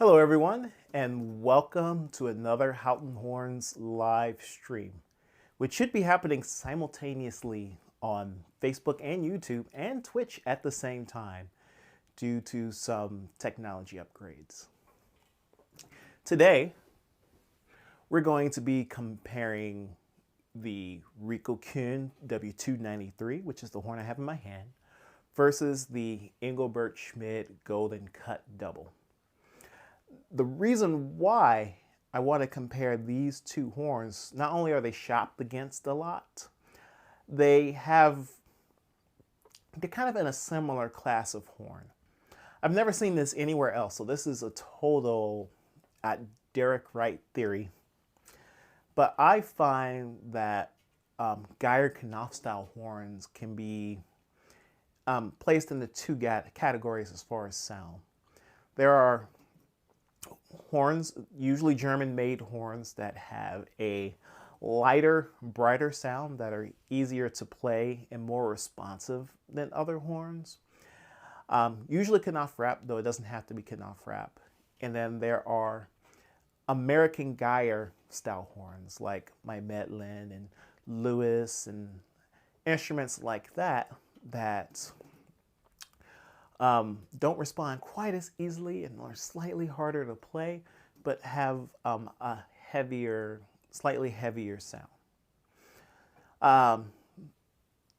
Hello everyone, and welcome to another Houghton Horns live stream, which should be happening simultaneously on Facebook and YouTube and Twitch at the same time due to some technology upgrades. Today, we're going to be comparing the Ricco Kühn W293, which is the horn I have in my hand, versus the Engelbert Schmid Golden Cut Double. The reason why I want to compare these two horns, not only are they shopped against a lot, they're kind of in a similar class of horn. I've never seen this anywhere else, so this is a total Wright theory. But I find that Geiger-Knopf style horns can be placed into two categories as far as sound. There are horns, usually German-made horns, that have a lighter, brighter sound that are easier to play and more responsive than other horns. Usually Knopf wrap, though it doesn't have to be Knopf wrap. And then there are American Geiger style horns like my Melin and Lewis and instruments like that don't respond quite as easily and are slightly harder to play, but have a slightly heavier sound.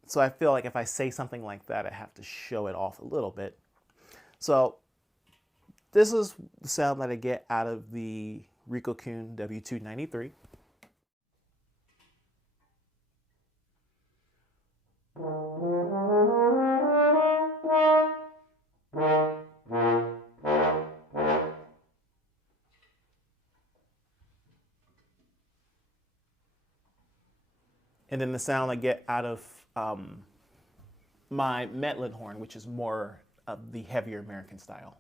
So I feel like if I say something like that, I have to show it off a little bit. So this is the sound that I get out of the Ricco Kühn W293. And then the sound I get out of my Melin horn, which is more of the heavier American style.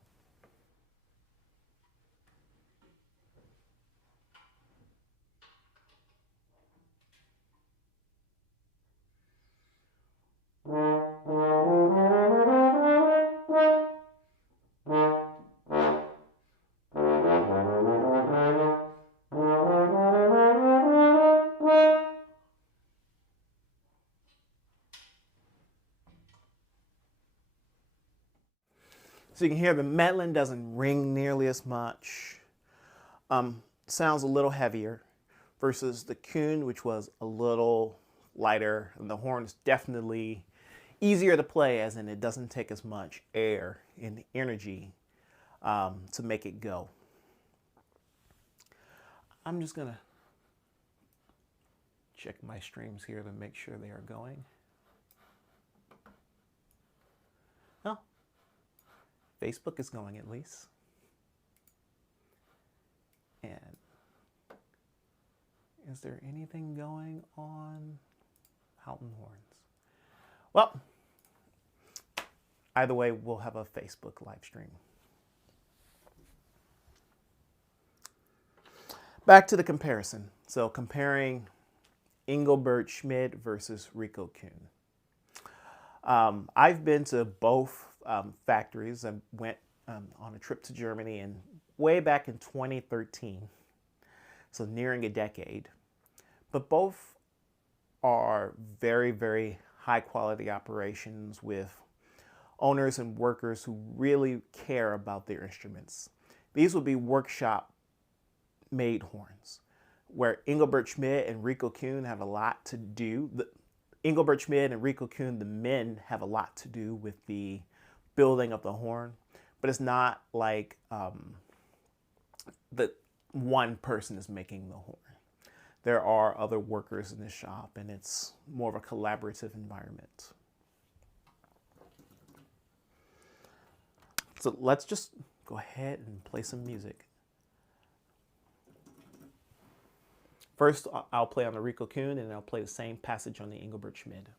So you can hear the Melin doesn't ring nearly as much. Sounds a little heavier versus the Coon, which was a little lighter, and the horn is definitely easier to play, as in it doesn't take as much air and energy to make it go. I'm just gonna check my streams here to make sure they are going. Oh, Facebook is going at least. And is there anything going on Houghton Horns? Well, either way, we'll have a Facebook live stream. Back to the comparison. So comparing Engelbert Schmid versus Ricco Kühn. I've been to both factories. I went on a trip to Germany and way back in 2013, so nearing a decade. But both are very, very high quality operations with owners and workers who really care about their instruments. These would be workshop made horns, where Engelbert Schmid and Ricco Kühn have a lot to do. Engelbert Schmid and Ricco Kühn, the men, have a lot to do with the building of the horn, but it's not like that one person is making the horn. There are other workers in the shop, and it's more of a collaborative environment. So let's just go ahead and play some music. First, I'll play on the Ricco Kühn, and then I'll play the same passage on the Engelbert Schmid.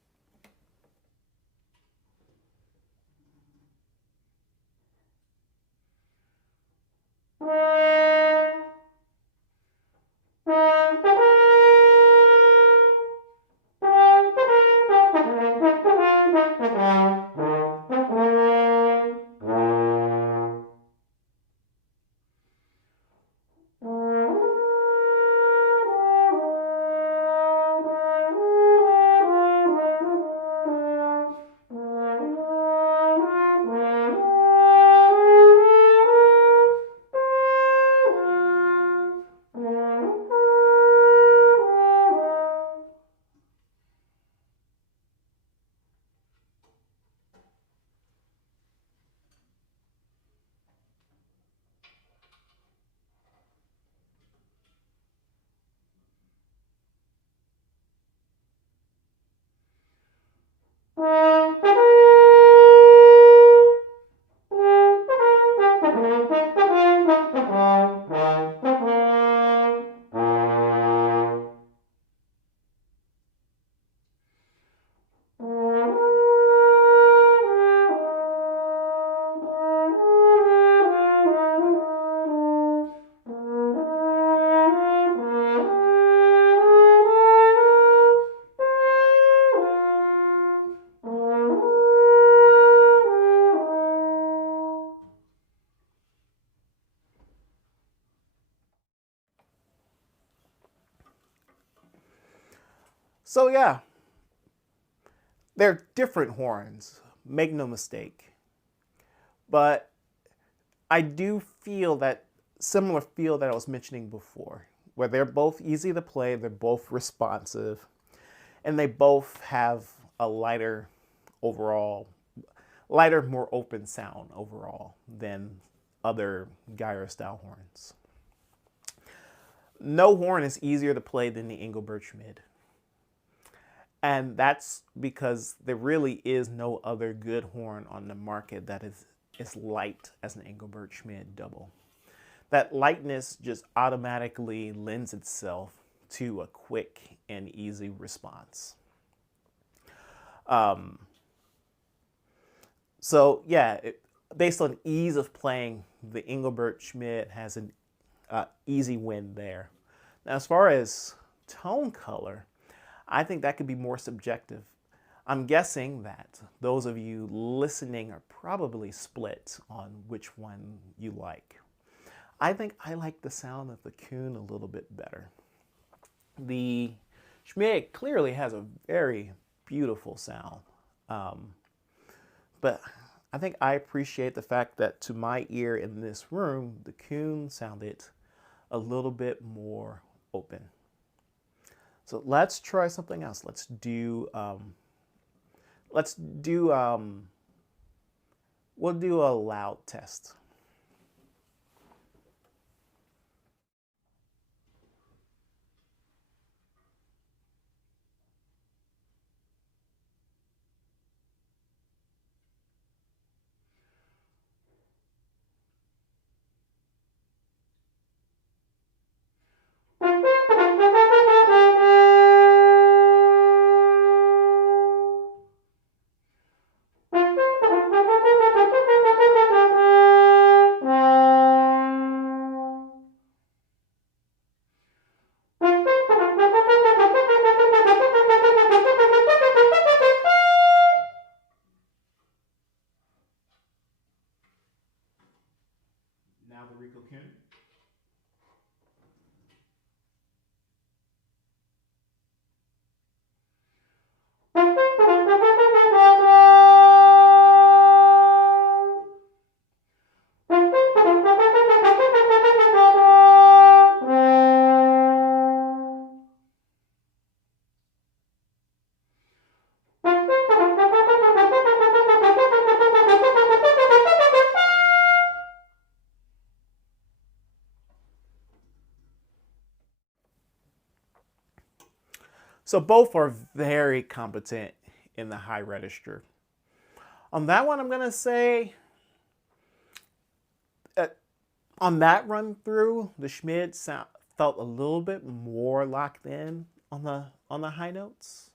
So yeah, they're different horns, make no mistake. But I do feel that similar feel that I was mentioning before, where they're both easy to play, they're both responsive, and they both have a lighter overall, lighter, more open sound overall than other gyro style horns. No horn is easier to play than the Engelbert Schmid. And that's because there really is no other good horn on the market that is as light as an Engelbert Schmid double. That lightness just automatically lends itself to a quick and easy response. So yeah, based on ease of playing, the Engelbert Schmid has an easy win there. Now, as far as tone color, I think that could be more subjective. I'm guessing that those of you listening are probably split on which one you like. I think I like the sound of the Coon a little bit better. The Schmid clearly has a very beautiful sound, but I think I appreciate the fact that to my ear in this room, the Coon sounded a little bit more open. So let's try something else. We'll do a loud test. Now the Ricco Kühn. So both are very competent in the high register. On that one, I'm going to say, on that run through, the Schmid sound felt a little bit more locked in on the high notes.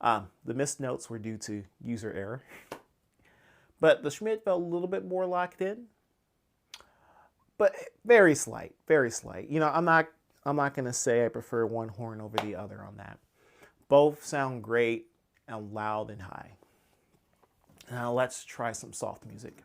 The missed notes were due to user error. But the Schmid felt a little bit more locked in. But very slight, very slight. You know, I'm not going to say I prefer one horn over the other on that. Both sound great and loud and high. Now let's try some soft music.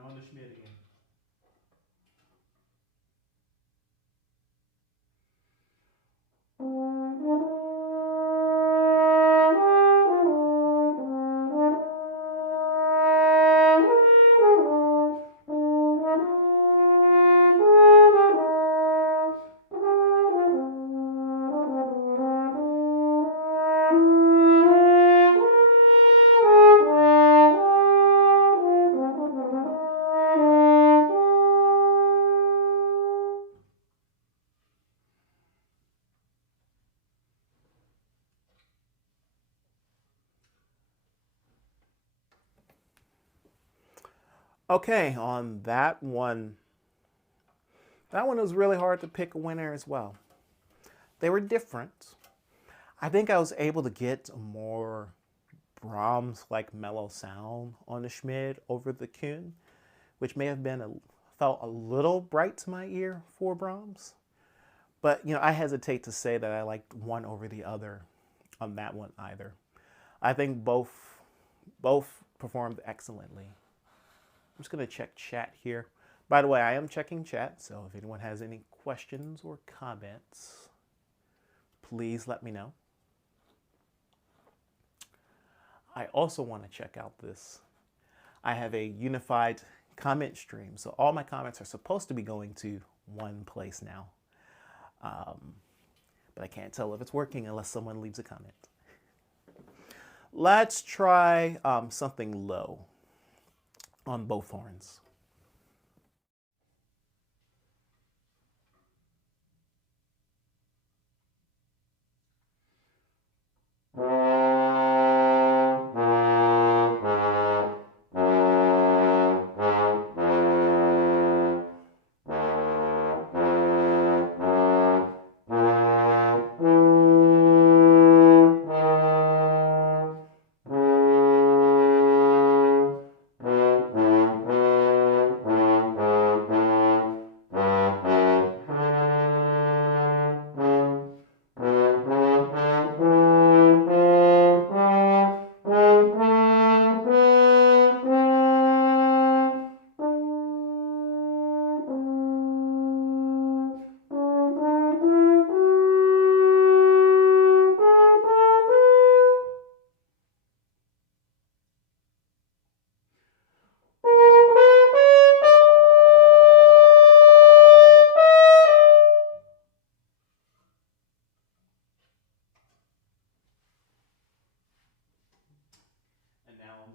Now on the Schmid again. Okay, on that one was really hard to pick a winner as well. They were different. I think I was able to get a more Brahms-like mellow sound on the Schmid over the Coon, which may have been felt a little bright to my ear for Brahms. But, you know, I hesitate to say that I liked one over the other on that one either. I think both performed excellently. I'm just going to check chat here. By the way, I am checking chat, so if anyone has any questions or comments, please let me know. I also want to check out this. I have a unified comment stream, so all my comments are supposed to be going to one place now. But I can't tell if it's working unless someone leaves a comment. Let's try something low on both horns.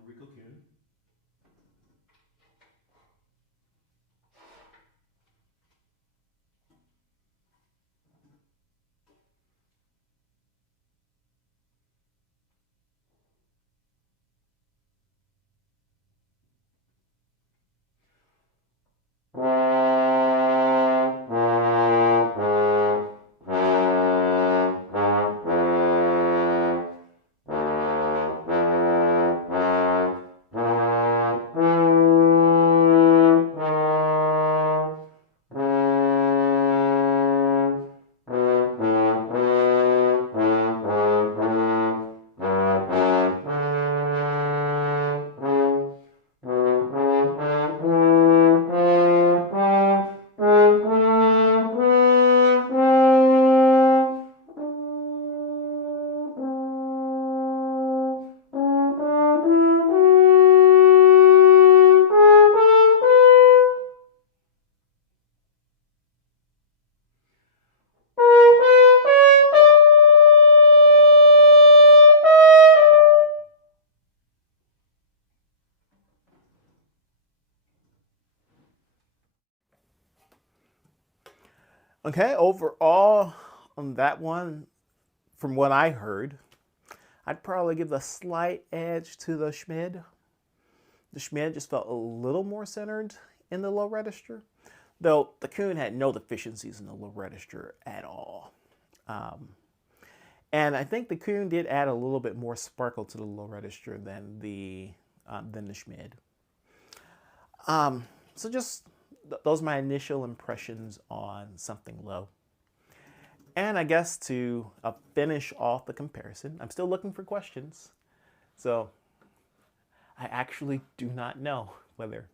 Ricco Kühn. Okay, overall on that one, from what I heard, I'd probably give the slight edge to the Schmid. The Schmid just felt a little more centered in the low register, though the Coon had no deficiencies in the low register at all. And I think the Coon did add a little bit more sparkle to the low register than the Schmid. So just those are my initial impressions on something low. And I guess to finish off the comparison, I'm still looking for questions. So I actually do not know whether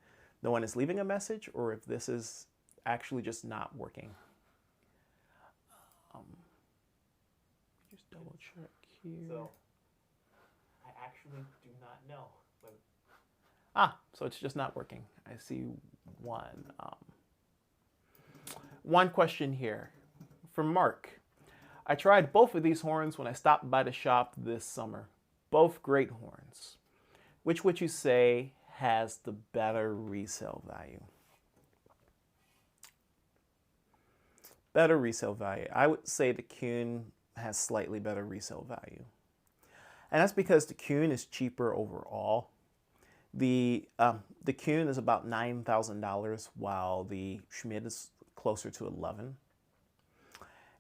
no one is leaving a message or if this is actually just not working. Just double check here. So I actually do not know. So it's just not working. I see one question here from Mark. I tried both of these horns when I stopped by the shop this summer. Both great horns. Which would you say has the better resale value? Better resale value. I would say the Coon has slightly better resale value. And that's because the Coon is cheaper overall. The Coon is about $9,000 while the Schmid is closer to $11,000.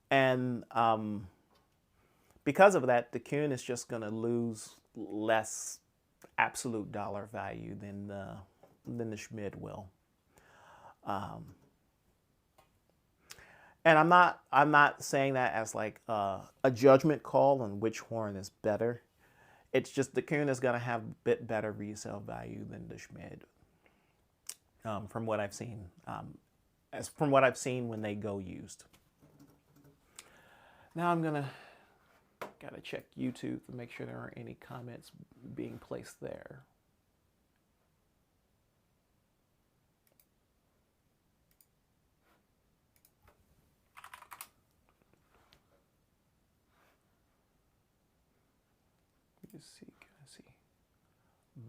And because of that, the Coon is just going to lose less absolute dollar value than the Schmid will. And I'm not saying that as like a judgment call on which horn is better. It's just the Coon is going to have a bit better resale value than the Schmid, from what I've seen. From what I've seen when they go used. Now I'm gotta check YouTube to make sure there aren't any comments being placed there. Let me see, can I see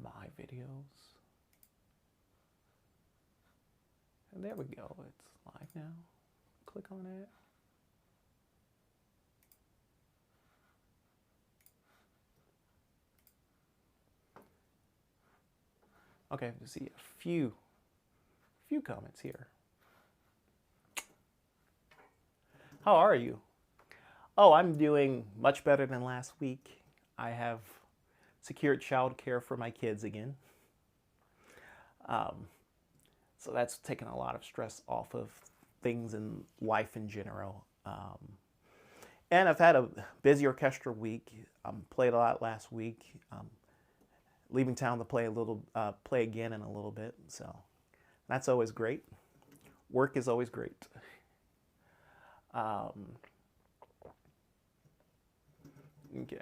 my videos? And there we go, it's live now. Click on it. Okay, to see a few comments here. How are you? Oh, I'm doing much better than last week. I have secured childcare for my kids again. So that's taken a lot of stress off of things in life in general. And I've had a busy orchestra week. Played a lot last week. Leaving town to play again in a little bit. So that's always great. Work is always great. Okay.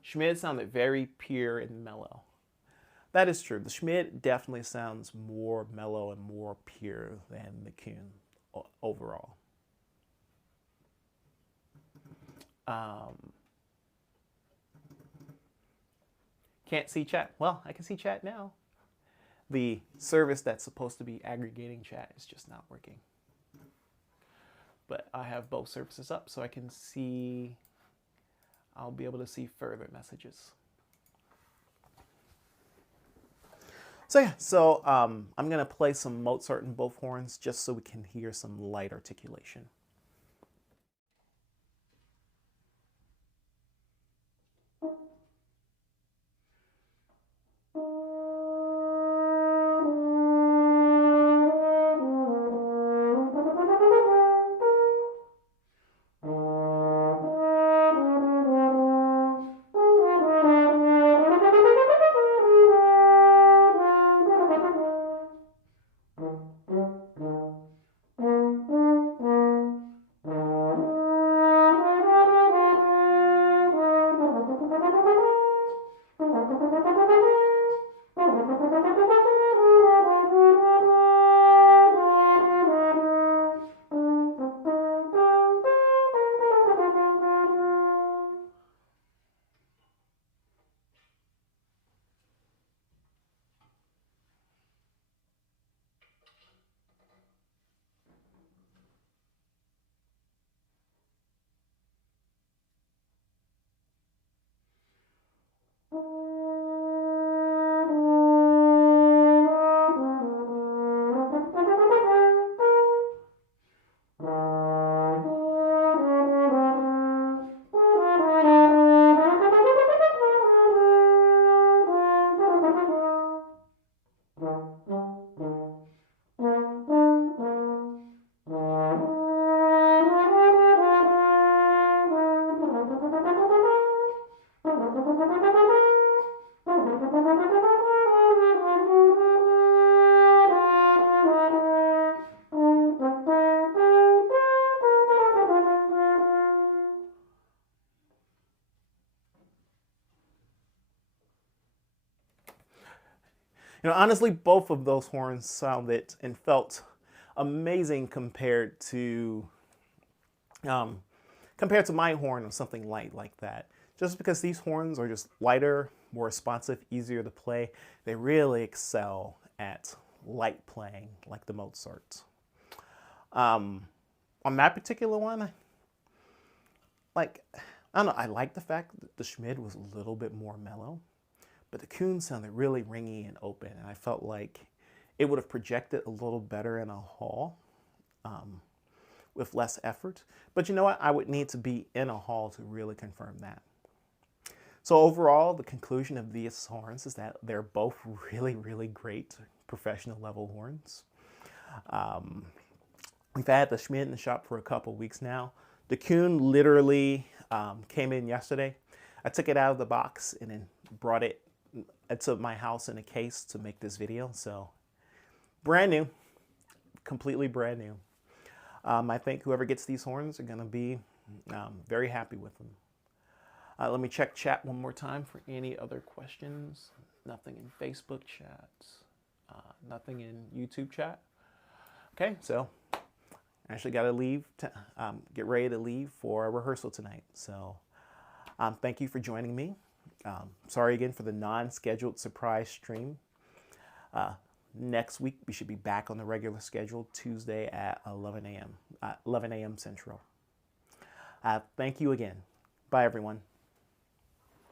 Schmid sounded very pure and mellow. That is true. The Schmid definitely sounds more mellow and more pure than the Coon overall. Can't see chat. Well, I can see chat now. The service that's supposed to be aggregating chat is just not working. But I have both services up so I can see, I'll be able to see further messages. So yeah, I'm gonna play some Mozart in both horns just so we can hear some light articulation. Honestly, both of those horns sounded and felt amazing um, compared to my horn or something light like that. Just because these horns are just lighter, more responsive, easier to play, they really excel at light playing like the Mozart. On that particular one, like, I don't know, I like the fact that the Schmid was a little bit more mellow, but the Coon sounded really ringy and open, and I felt like it would have projected a little better in a hall with less effort. But you know what? I would need to be in a hall to really confirm that. So overall, the conclusion of these horns is that they're both really, really great professional level horns. We've had the Schmid in the shop for a couple weeks now. The Coon literally came in yesterday. I took it out of the box and then brought it to my house in a case to make this video. So brand new, completely brand new. I think whoever gets these horns are going to be very happy with them. Let me check chat one more time for any other questions. Nothing in Facebook chat. Nothing in YouTube chat. Okay, so I actually got to leave, get ready to leave for a rehearsal tonight. So thank you for joining me. Sorry again for the non-scheduled surprise stream. Next week, we should be back on the regular schedule, Tuesday at 11 a.m. 11 a.m. Central. Thank you again. Bye, everyone.